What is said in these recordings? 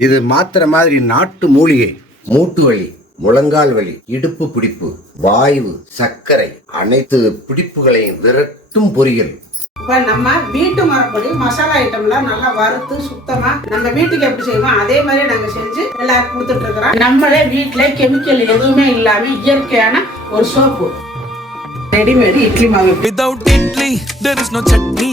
இது மாத்திரை மாதிரி நாட்டு மூலிகை. மூட்டு வலி முழங்கால் வலி இடுப்பு பிடிப்பு வாய்வு சர்க்கரை அனைத்து பிடிப்புகளையும் விரட்டும் பொறிகள் இப்போ நம்ம வீட்டு மரப்படி மசாலா ஐட்டம்லாம் நல்லா வறுத்து சுத்தமா நம்ம வீட்டுக்கு எப்படி செய்வோம் அதே மாதிரி நாங்க செஞ்சு எல்லாருக்கும் கொடுத்துட்டு இருக்கிறோம். நம்மளே வீட்டுல கெமிக்கல் எதுவுமே இல்லாம இயற்கையான ஒரு சோப்பு ரெடிமேடு இட்லி மாவு. Without idli, there is no chutney.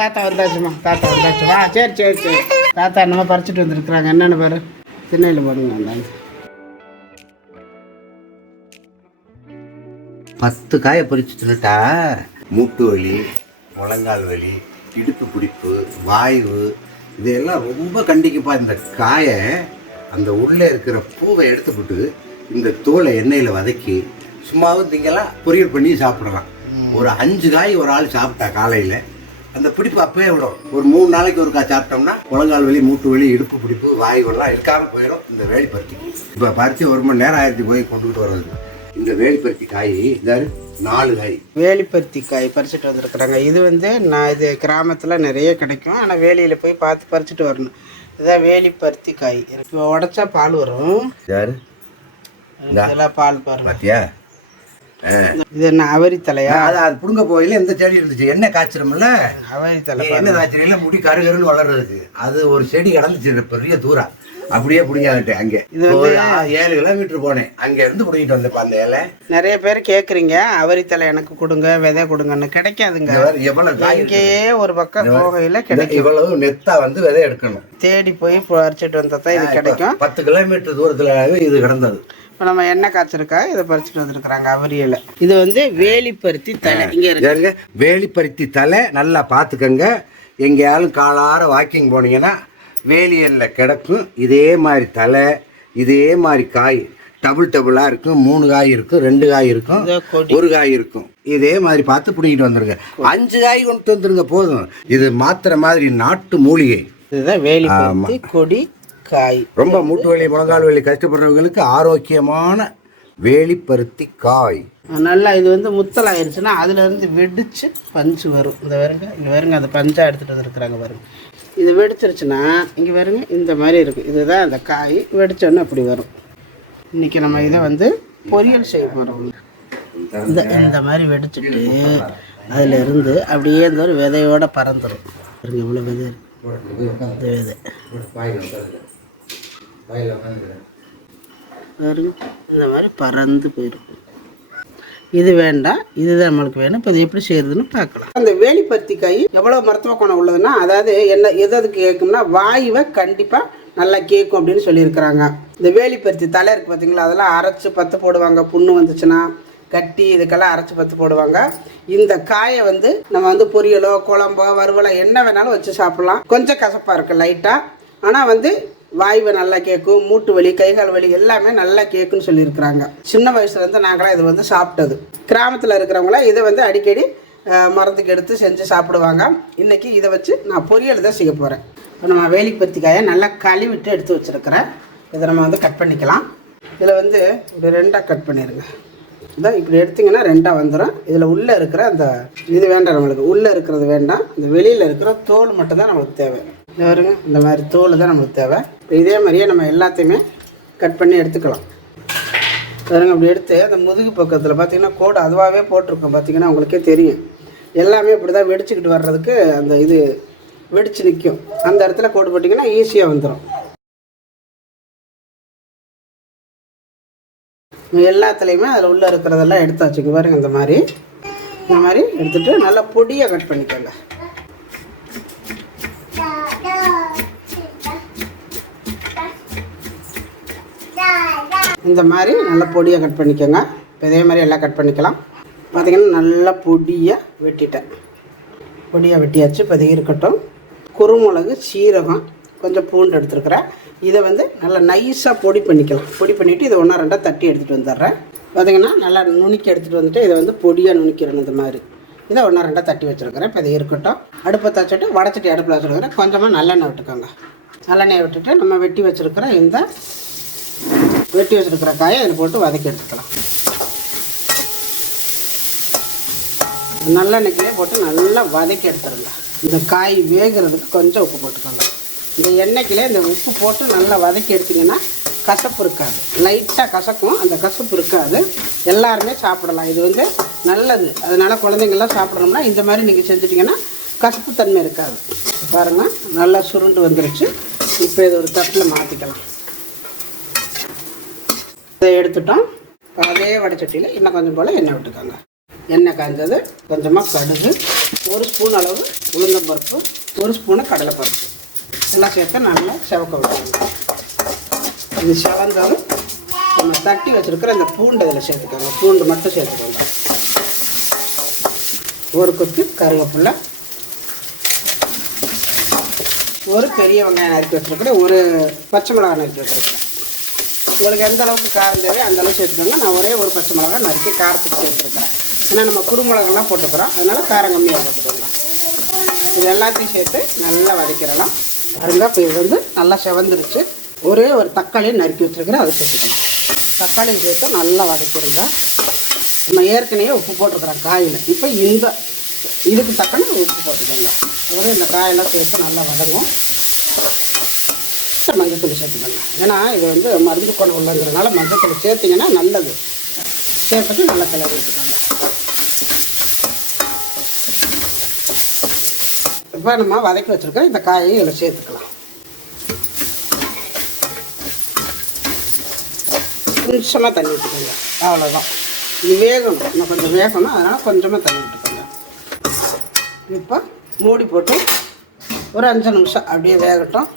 தாத்தா வந்தாச்சுமா தாத்தா வந்தாச்சு. வா சரி சரி சரி. தாத்தா என்னமோ பறிச்சுட்டு வந்திருக்கிறாங்க. என்னென்ன பாரு. திண்ணையில் போடுங்க வந்தாங்க பத்து காயை பறிச்சு தின்னுட்டா மூட்டு வலி முழங்கால் வலி இடுப்பு பிடிப்பு வாய்வு இதெல்லாம் ரொம்ப கண்டிக்குப்பா. இந்த காயை அந்த உள்ளே இருக்கிற பூவை எடுத்துவிட்டு இந்த தோலை எண்ணெயில் வதக்கி சும்மாவும் திங்கலாம் பொரியல் பண்ணி சாப்பிடலாம். ஒரு அஞ்சு காய் ஒரு ஆள் சாப்பிட்டா காலையில். அந்த பிடிப்பு அப்பவே விடும். ஒரு மூணு நாளைக்கு ஒருக்கா சாப்பிட்டோம்னா முழங்கால் வலி மூட்டு வலி இடுப்பு பிடிப்பு வாய்வெல்லாம் இருக்காம போயிடும் இந்த வேலி பருத்தி. இப்போ பருத்தி ஒரு மணி நேரம் ஆயிரத்தி போய் கொண்டுகிட்டு வர்றது இந்த வேலி பருத்தி காய் இதாரு நாலு காய். வேலிப்பருத்தி காய் பறிச்சுட்டு வந்திருக்கிறாங்க. இது வந்து நான் இது கிராமத்தில் நிறைய கிடைக்கும். ஆனால் வேலியில் போய் பார்த்து பறிச்சுட்டு வரணும். இதான் வேலிப்பருத்தி காய். இப்போ உடச்சா பால் வரும். இதெல்லாம் பால் பாருங்க. இது என்ன அவரி தலையா? அது அது புடுங்க போயில எந்த செடி இருந்துச்சு? என்ன காய்ச்சிருமில்ல அவரி தலை என்ன காய்ச்சல முடி கரு கருன்னு வளர்றதுக்கு. அது ஒரு செடி கிடந்துச்சு பெரிய தூரம் அப்படியே பிடிங்காட்டேன் அங்கே. ஒரு ஆ- ஏழு கிலோமீட்டர் போனேன். அங்க இருந்து பிடிங்கிட்டு வந்தப்ப அந்த இலை. நிறைய பேர் கேட்குறீங்க அவரி தலை எனக்கு கொடுங்க விதை கொடுங்கன்னு. கிடைக்காதுங்க. எவ்வளவு? இங்கேயே ஒரு பக்கம் போகையில் கிடைக்கும் இவ்வளவு நெத்தா வந்து விதை எடுக்கணும். தேடி போய் பறிச்சுட்டு வந்தால் தான் இது கிடைக்கும். பத்து கிலோமீட்டர் தூரத்துல இது கிடந்தது. இப்போ நம்ம எண்ணெய் காய்ச்சிருக்கா இதை பறிச்சுட்டு வந்திருக்கிறாங்க அவரியல. இது வந்து வேலிப்பருத்தி தலை இங்கே இருக்கு. வேலிப்பருத்தி தலை நல்லா பார்த்துக்கங்க. எங்கேயாலும் காலார வாக்கிங் போனீங்கன்னா வேலியல்ல கிடக்கும். இதே மாதிரி தலை இதே மாதிரி காய். டபுள் டபுளாக இருக்கும். மூணு காய் இருக்கும் ரெண்டு காய் இருக்கும் ஒரு காய் இருக்கும். இதே மாதிரி பார்த்து பிடிக்கிட்டு வந்துருங்க. அஞ்சு காய் கொண்டு வந்துருங்க போதும். இது மாத்திரை மாதிரி நாட்டு மூலிகை. இதுதான் வேலிப்பருத்தி கொடி காய். ரொம்ப மூட்டு வலி முழங்கால் வலி கஷ்டப்படுறவங்களுக்கு ஆரோக்கியமான வேலிப்பருத்தி காய். நல்லா இது வந்து முத்தல் ஆயிடுச்சுன்னா அதுல இருந்து வெடிச்சு பஞ்சு வரும். இந்த வருங்க இந்த வருங்க அந்த பஞ்சா எடுத்துட்டு வந்திருக்கிறாங்க பாருங்க. இது வெடிச்சிருச்சுன்னா இங்கே வருங்க இந்த மாதிரி இருக்கும். இதுதான் அந்த காய் வெடிச்சோன்னு அப்படி வரும். இன்னைக்கு நம்ம இதை வந்து பொரியல் செய்ய போகிறோம் இந்த இந்த மாதிரி வெடிச்சிட்டு அதுல இருந்து அப்படியே இந்த ஒரு விதையோட பறந்துடும் பாருங்க இவ்வளோ விதை. இந்த விதை. பாருங்க. இந்த மாதிரி பறந்து போயிடும். இது வேண்டாம் இதுதான் நம்மளுக்கு வேணும். இப்போ இது எப்படி செய்யறதுன்னு பார்க்கலாம். அந்த வேலிப்பருத்தி காய் எவ்வளோ மருத்துவ குணம் உள்ளதுன்னா அதாவது என்ன எது அதுக்கு கேட்கும்னா வாயுவை கண்டிப்பாக நல்லா கேட்கும் அப்படின்னு சொல்லியிருக்கிறாங்க. இந்த வேலிப்பருத்தி தலை இருக்குது பார்த்தீங்களா அதெல்லாம் அரைச்சி பத்து போடுவாங்க. புண்ணு வந்துச்சுன்னா கட்டி இதுக்கெல்லாம் அரைச்சி பத்து போடுவாங்க. இந்த காயை வந்து நம்ம வந்து பொரியலோ குழம்போ வறுவலோ என்ன வேணாலும் வச்சு சாப்பிடலாம். கொஞ்சம் கசப்பாக இருக்குது லைட்டாக ஆனால் வந்து வாய்வு நல்லா கேட்கும் மூட்டு வலி கைகால் வலி எல்லாமே நல்லா கேட்குன்னு சொல்லியிருக்கிறாங்க. சின்ன வயசுலேருந்து நாங்களாம் இது வந்து சாப்பிட்டது. கிராமத்தில் இருக்கிறவங்களாம் இதை வந்து அடிக்கடி மரத்துக்கு எடுத்து செஞ்சு சாப்பிடுவாங்க. இன்றைக்கி இதை வச்சு நான் பொரியல் தான் செய்ய போகிறேன் இப்போ நம்ம வேலிப்பத்திக்காயை நல்லா கழுவிட்டு எடுத்து வச்சுருக்கிறேன் இதை நம்ம வந்து கட் பண்ணிக்கலாம். இதில் வந்து ஒரு ரெண்டாக கட் பண்ணிடுங்க இதான் இப்படி எடுத்திங்கன்னா ரெண்டாக வந்துடும் இதில் உள்ளே இருக்கிற அந்த இது வேண்டாம் நம்மளுக்கு. உள்ளே இருக்கிறது வேண்டாம். இந்த வெளியில் இருக்கிற தோல் மட்டும் தான் நம்மளுக்கு தேவை. இந்த வருங்க இந்த மாதிரி தோல் தான் நம்மளுக்கு தேவை. இதே மாதிரியே நம்ம எல்லாத்தையுமே கட் பண்ணி எடுத்துக்கலாம். பாருங்க அப்படி எடுத்து அந்த முதுகு பக்கத்தில் பார்த்தீங்கன்னா கோடு அதுவாகவே போட்டிருக்கோம். பார்த்தீங்கன்னா உங்களுக்கே தெரியும். எல்லாமே இப்படி தான் வெடிச்சுக்கிட்டு வர்றதுக்கு அந்த இது வெடிச்சு நிற்கும் அந்த இடத்துல கோடு போட்டிங்கன்னா ஈஸியாக வந்துடும் எல்லாத்துலேயுமே அதில் உள்ளே இருக்கிறதெல்லாம் எடுத்து வச்சுக்க. பாருங்க இந்த மாதிரி. இந்த மாதிரி எடுத்துட்டு நல்லா பொடியாக கட் பண்ணிக்கோங்க. இந்த மாதிரி நல்லா பொடியாக கட் பண்ணிக்கோங்க. இப்போ இதே மாதிரி எல்லாம் கட் பண்ணிக்கலாம். பார்த்திங்கன்னா நல்லா பொடியாக வெட்டிட்டேன். பொடியாக வெட்டியாச்சு. இப்போ இது இருக்கட்டும். குருமிளகு சீரகம் கொஞ்சம் பூண்டு எடுத்துருக்குறேன். இதை வந்து நல்லா நைஸாக பொடி பண்ணிக்கலாம். பொடி பண்ணிவிட்டு இதை ஒன்றா ரெண்டாக தட்டி எடுத்துகிட்டு வந்துடுறேன். பார்த்தீங்கன்னா நல்லா நுணுக்கி எடுத்துகிட்டு வந்துட்டு இதை வந்து பொடியாக நுணுக்கிறேன் இந்த மாதிரி. இதை ஒன்றா ரெண்டாக தட்டி வச்சுருக்கிறேன். இப்போ இது இருக்கட்டும். அடுப்பை தச்சுட்டு வடச்சிட்டு அடுப்பில் வச்சுருக்கிறேன். கொஞ்சமாக நல்லெண்ணெய் விட்டுக்கோங்க. நல்லெண்ணெய் விட்டுட்டு நம்ம வெட்டி வச்சுருக்கிற இந்த வெட்டி வச்சுருக்கிற காயை இதை போட்டு வதக்கி எடுத்துக்கலாம். நல்லெண்ணெய்க்கிலே போட்டு நல்லா வதக்கி எடுத்துருங்க. இந்த காய் வேகிறதுக்கு கொஞ்சம் உப்பு போட்டுக்கோங்க. இந்த எண்ணெய்க்கிலே இந்த உப்பு போட்டு நல்லா வதக்கி எடுத்திங்கன்னா கசப்பு இருக்காது. லைட்டாக கசக்கும். அந்த கசப்பு இருக்காது. எல்லாருமே சாப்பிடலாம். இது வந்து நல்லது. அதனால் குழந்தைங்கள்லாம் சாப்பிடணும்னா இந்த மாதிரி நீங்கள் செஞ்சிட்டிங்கன்னா கசப்பு தன்மை இருக்காது. பாருங்கள் நல்லா சுருண்டு வந்துருச்சு. இப்போ இது ஒரு தட்டில் மாற்றிக்கலாம் இதை எடுத்துட்டோம். அதே வடைச்சட்டியில் இன்னும் கொஞ்சம் போல் எண்ணெய் விட்டுக்கோங்க. எண்ணெய் காய்ஞ்சது கொஞ்சமாக கடுகு ஒரு ஸ்பூன் அளவு உளுந்தம்பருப்பு ஒரு ஸ்பூனு கடலைப்பருப்பு. எல்லாம் சேர்த்து நல்லா செவக்க விடணும் இது செவந்தாலும் நம்ம தட்டி வச்சுருக்கிற இந்த பூண்டு இதில் சேர்த்துக்கோங்க பூண்டு மட்டும் சேர்த்துக்கோங்க ஒரு கொத்து கருவேப்பிலை ஒரு பெரிய வெங்காயம் நறுக்கி வச்சுருக்கிறேன் ஒரு பச்சை மிளகாய் நறுக்கி வச்சுருக்கிறேன் உங்களுக்கு எந்த அளவுக்கு காரம் தேவையோ அந்த அளவுக்கு சேர்த்துக்கோங்க நான் ஒரே ஒரு பச்சை மிளகாய் நறுக்கி காரத்துக்கு சேர்த்துருக்கிறேன் ஏன்னா நம்ம குருமிளகெல்லாம் போட்டுக்கிறோம். அதனால காரம் கம்மியாக போட்டுக்கோங்க இது எல்லாத்தையும் சேர்த்து நல்லா வதக்கிடலாம். பாருங்க இப்போ இது வந்து நல்லா செவந்துருச்சு. ஒரே ஒரு தக்காளியை நறுக்கி வச்சுருக்கிறேன் அதை சேர்த்துக்கலாம் தக்காளி சேர்த்து நல்லா வதக்கிடுங்க. நம்ம ஏற்கனவே உப்பு போட்டிருக்கிறோம் காயில். இப்போ இந்த இதுக்கு தக்கன உப்பு போட்டுக்கோங்க. ஒரே இந்த காயெல்லாம் சேர்த்து நல்லா வதங்கும். மஞ்சத்தூள் சேர்த்துக்கோங்க. ஏன்னா இது வந்து மருந்து குணம் உள்ளங்கிறதுனால மஞ்சத்தூள் சேர்த்திங்கன்னா நல்லது. சேர்த்துட்டு நல்லா கிளறி விட்டுக்கோங்க. இப்போ நம்ம வதக்கி வச்சுருக்கோம் இந்த காயையும் இதில் சேர்த்துக்கலாம். கொஞ்சமாக தண்ணி விட்டுக்கோங்க அவ்வளோதான் இது வேகணும். இன்னும் கொஞ்சம் வேகணும். அதனால் கொஞ்சமாக தண்ணி விட்டுக்கோங்க இப்போ மூடி போட்டு ஒரு அஞ்சு நிமிஷம் அப்படியே வேகட்டும்.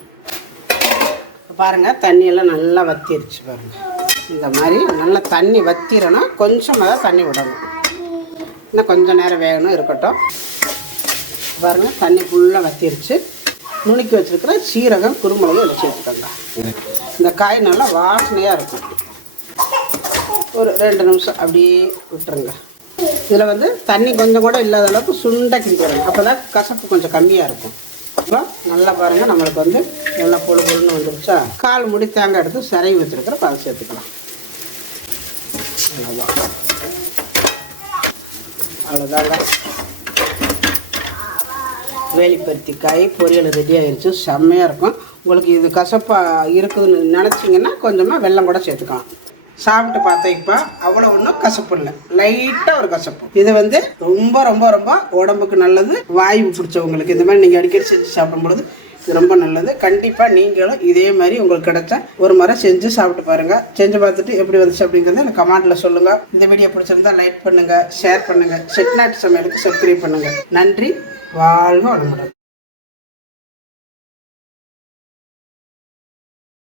பாருங்கள் தண்ணியெல்லாம் நல்லா வத்திருச்சு பாருங்கள் இந்த மாதிரி நல்லா தண்ணி வத்திரணும். கொஞ்சமாக தான் தண்ணி விடணும். இன்னும் கொஞ்சம் நேரம் வேகணும். இருக்கட்டும். பாருங்கள் தண்ணி ஃபுல்லாக வத்திருச்சு. நுணுக்கி வச்சுருக்கிற சீரகம் குருமிளகு வச்சு சேர்த்துக்கோங்க இந்த காய் நல்லா வாசனையாக இருக்கும். ஒரு ரெண்டு நிமிஷம் அப்படியே விட்டுருங்க. இதில் வந்து தண்ணி கொஞ்சம் கூட இல்லாத அளவுக்கு சுண்டை கிண்டிக்கிறோம் அப்போ தான் கசப்பு கொஞ்சம் கம்மியாக இருக்கும். அப்புறம் நல்லா பாருங்கள் நம்மளுக்கு வந்து நல்லா பொழு பொழுன்னு வந்துருச்சா? கால் முடி தேங்காய் எடுத்து சிறைவி வச்சுருக்கிற அதை சேர்த்துக்கலாம். அவ்வளோதான் அவ்வளோதாங்க வேலிப்பருத்தி காய் பொரியல் ரெடி ஆகிடுச்சு செம்மையாக இருக்கும். உங்களுக்கு இது கசப்பாக இருக்குதுன்னு நினச்சிங்கன்னா கொஞ்சமாக வெள்ளம் கூட சேர்த்துக்கலாம். சாப்பிட்டு பார்த்தேன் இப்போ அவ்வளோ ஒன்றும் கசப்பு இல்லை. லைட்டாக ஒரு கசப்பு. இது வந்து ரொம்ப ரொம்ப ரொம்ப உடம்புக்கு நல்லது. வாயு பிடிச்சவங்களுக்கு இந்த மாதிரி நீங்கள் அடிக்கடி செஞ்சு சாப்பிடும் பொழுது ரொம்ப நல்லது. கண்டிப்பாக நீங்களும் இதே மாதிரி உங்களுக்கு கிடைச்சா ஒரு முறை செஞ்சு சாப்பிட்டு பாருங்கள் செஞ்சு பார்த்துட்டு எப்படி வந்துச்சு அப்படிங்கிறத எனக்கு கமெண்ட்டில் சொல்லுங்கள் இந்த வீடியோ பிடிச்சிருந்தா லைக் பண்ணுங்கள் ஷேர் பண்ணுங்கள் செட்நாட்டு சமையலுக்கு சப்ஸ்கிரைப் பண்ணுங்கள் நன்றி. வாழ்க வளமுடன்.